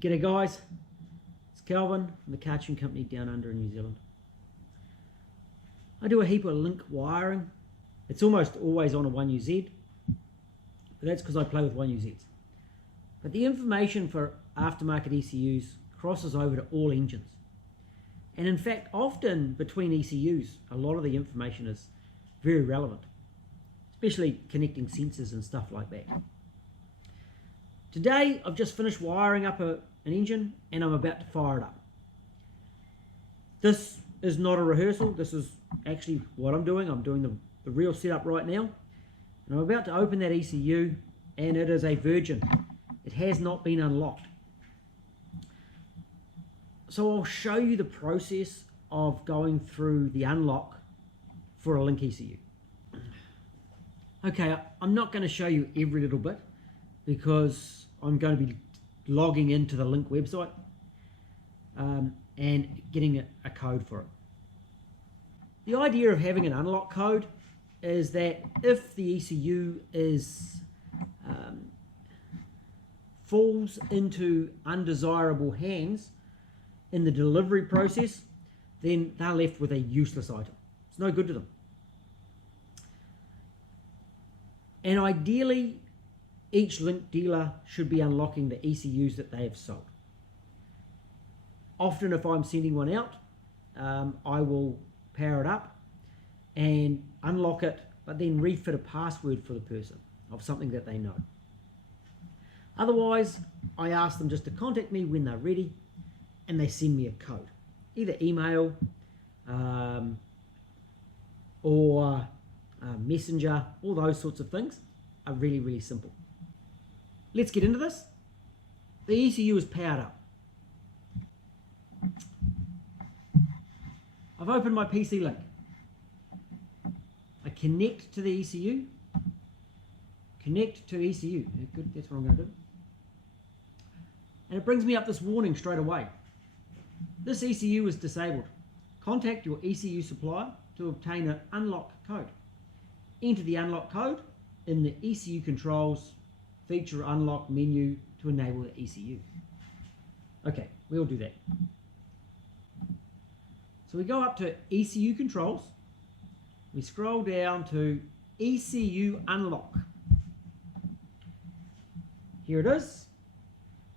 G'day guys, it's Calvin from the Cartoon Company down under in New Zealand. I do a heap of link wiring. It's almost always on a 1UZ, but that's because I play with 1UZs. But the information for aftermarket ECUs crosses over to all engines. And in fact, often between ECUs, a lot of the information is very relevant, especially connecting sensors and stuff like that. Today, I've just finished wiring up an engine and I'm about to fire it up. This is not a rehearsal. This is actually what I'm doing. I'm doing the real setup right now. And I'm about to open that ECU and it is a virgin. It has not been unlocked. So I'll show you the process of going through the unlock for a link ECU. Okay, I'm not going to show you every little bit because I'm going to be logging into the link website and getting a code for it. The idea of having an unlock code is that if the ECU falls into undesirable hands in the delivery process, then they're left with a useless item. It's no good to them. And ideally, each link dealer should be unlocking the ECUs that they have sold. Often if I'm sending one out, I will power it up and unlock it, but then refit a password for the person of something that they know. Otherwise, I ask them just to contact me when they're ready and they send me a code, either email or messenger. All those sorts of things are really, really simple. Let's get into this. The ECU is powered up. I've opened my PC link. I connect to the ECU. Connect to ECU. Yeah, good, that's what I'm going to do. And it brings me up this warning straight away. This ECU is disabled. Contact your ECU supplier to obtain an unlock code. Enter the unlock code in the ECU controls feature unlock menu to enable the ECU. Okay, we'll do that. So we go up to ECU controls. We scroll down to ECU unlock. Here it is.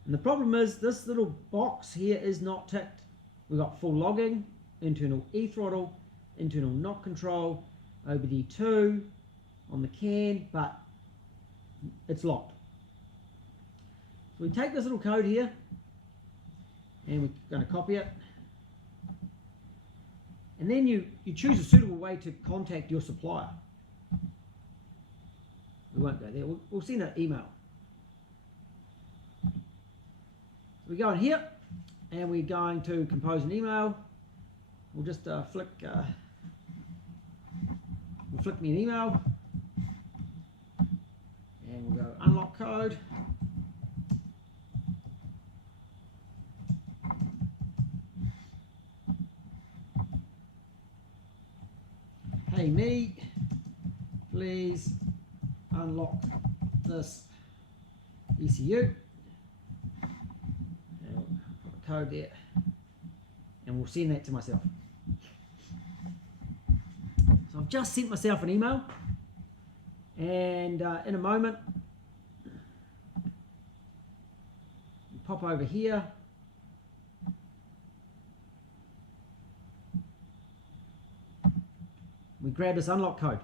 And the problem is this little box here is not ticked. We've got full logging, internal e-throttle, internal knock control, OBD2 on the CAN, but it's locked. So we take this little code here and we're going to copy it. And then you choose a suitable way to contact your supplier. We won't go there. We'll send an email. So we go in here and we're going to compose an email. We'll just flick me an email. And we'll go unlock code. Hey me, please unlock this ECU. And we'll put a code there. And we'll send that to myself. So I've just sent myself an email. And in a moment, pop over here. We grab this unlock code.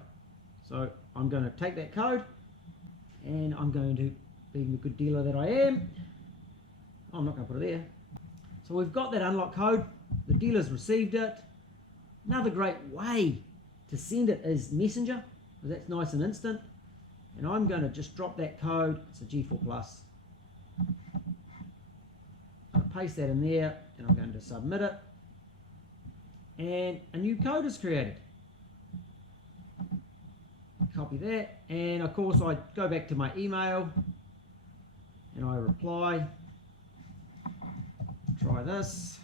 So I'm going to take that code and I'm going to, being the good dealer that I am, I'm not going to put it there. So we've got that unlock code. The dealer's received it. Another great way to send it is Messenger, because that's nice and instant. And I'm going to just drop that code. It's a G4 Plus. I'll paste that in there and I'm going to submit it. And a new code is created. Copy that, and of course I go back to my email and I reply, try this.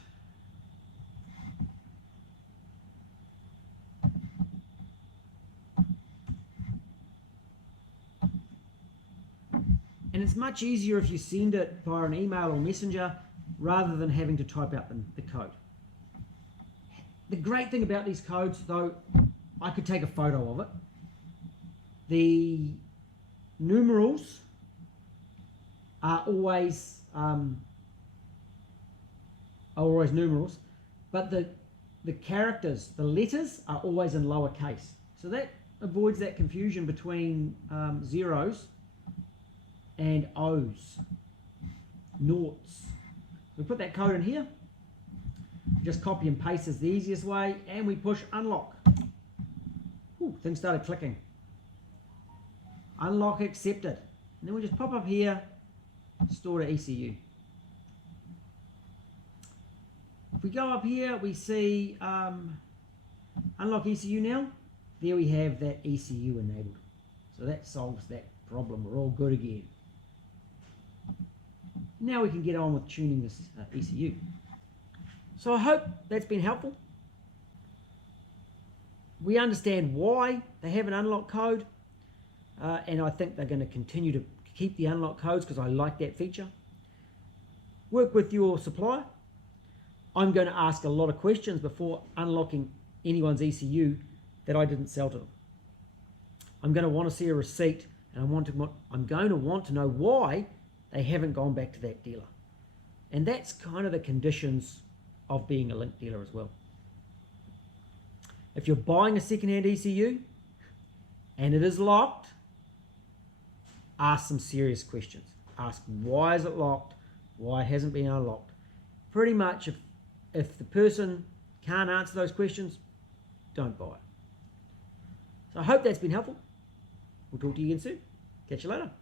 And it's much easier if you send it via an email or messenger rather than having to type out the code. The great thing about these codes, though, I could take a photo of it. The numerals are always numerals, but the characters, the letters, are always in lowercase. So that avoids that confusion between zeros and O's, noughts. We put that code in here, just copy and paste is the easiest way, and we push unlock. Ooh, things started clicking. Unlock accepted. And then we just pop up here, store to ECU. If we go up here, we see unlock ECU now. There we have that ECU enabled. So that solves that problem. We're all good again. Now we can get on with tuning this ECU. So I hope that's been helpful. We understand why they have an unlock code, and I think they're going to continue to keep the unlock codes because I like that feature. Work with your supplier. I'm going to ask a lot of questions before unlocking anyone's ECU that I didn't sell to them. I'm going to want to see a receipt, and I'm going to want to know why they haven't gone back to that dealer. And that's kind of the conditions of being a Link dealer as well. If you're buying a second-hand ECU and it is locked, ask some serious questions. Ask, why is it locked? Why it hasn't been unlocked? Pretty much, if the person can't answer those questions, don't buy it. So I hope that's been helpful. We'll talk to you again soon. Catch you later.